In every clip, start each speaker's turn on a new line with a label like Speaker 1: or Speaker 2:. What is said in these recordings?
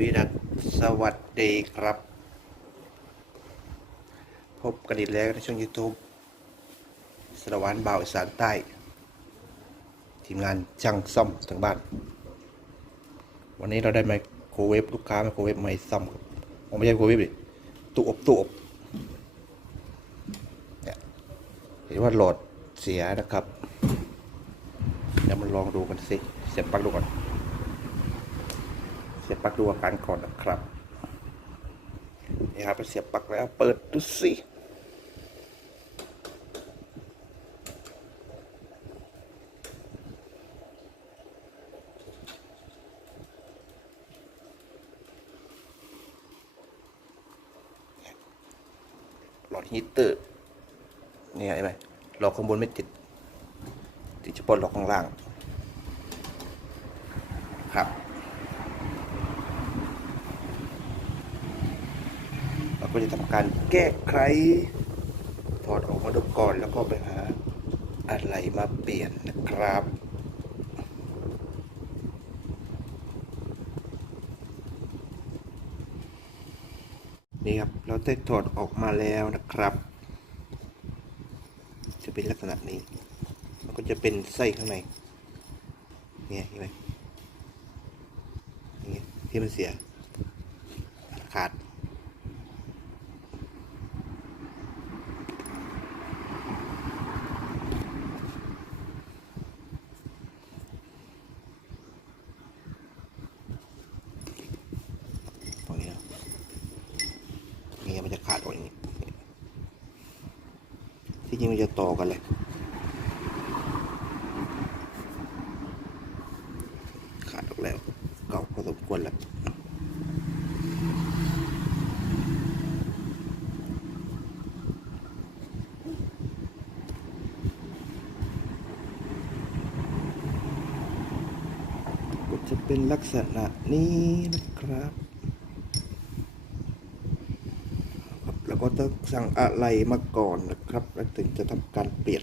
Speaker 1: วีนัทสวัสดีครับ พบกันอีกแล้วในช่อง YouTube สารวันบ่าวอีสานใต้ ทีมงานช่างซ่อมทางบ้าน วันนี้เราได้ไมโครเวฟลูกค้าไมโครเวฟไม่ซ่อมครับอ๋อไม่ใช่ไมโครเวฟดิตู้อบตู้อบเนี่ยเห็นว่าโหลดเสียนะครับเดี๋ยวมาลองดูกันสิเสียบปลั๊กดูก่อน เสียบปลั๊กดูอาการก่อนนะครับนี่ครับไปเสียบปลั๊กแล้ว เปิดดูสิหลอดฮีตเตอร์นี่เห็นไหมหลอดข้างบนไม่ติด ติดเฉพาะหลอดข้างล่างครับ เราก็จะทำการแก้ไขถอดออกมาดูก่อนแล้วก็ไปหาอะไรมาเปลี่ยนนะครับนี่ครับเราได้ถอดออกมาแล้วนะครับ จะเป็นลักษณะนี้มันก็จะเป็นไส้ข้างในเนี่ยเห็นไหมนี่ที่มันเสียขาด ตรงนี้นะนี่มันจะขาด อย่างนี้ที่จริงมันจะต่อกันเลยขาดออกแล้ว เก่าพอสมควรแล้วก็จะเป็นลักษณะนี้นะครับครับแล้ วก็ต้องสั่งอะไรมาก่อนนะครับ แล้วถึงจะทำการเปลี่ยน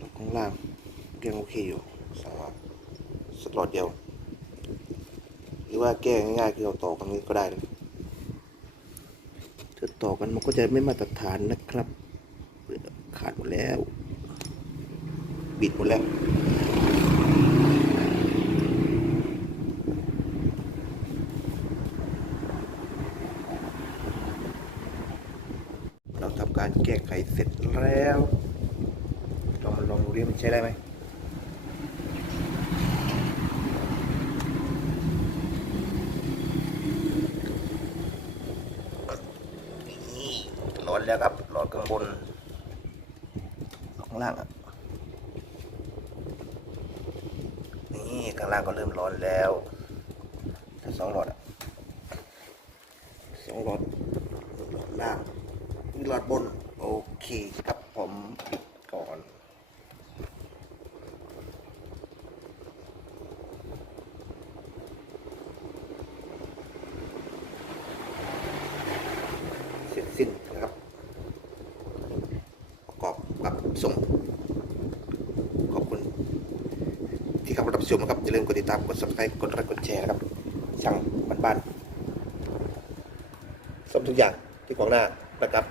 Speaker 1: ลข้างล่างยังโอเคอยู่สั่งมาสลอตเดียว หรือว่าแก้ง่ายๆคือเราต่อกันนี้ก็ได้เลยถ้าต่อกันมันก็จะไม่มาตรฐานนะครับ ขาดหมดแล้ว บิดหมดแล้ว เรา ทำการแก้ไขเสร็จแล้วเรามาลองดูดิมันใช้ได้ไหมนี่ร้อนแล้วครับร้อนข้างบนข้างล่างอะนี่ข้างล่างก็เริ่มร้อนแล้วถ้าสองหลอดอะสองหลอดหลอดล่าง หลอดบน โอเคครับผมปิดก่อนเสร็จสิ้นนะครับ ประกอบกับส่งขอบคุณที่เข้ามารับชมนะครับอย่าลืมกดติดตามกด subscribe กดไลค์กดแชร์นะครับช่างบ้านๆซ่อมทุกอย่างที่ขวางหน้านะครับ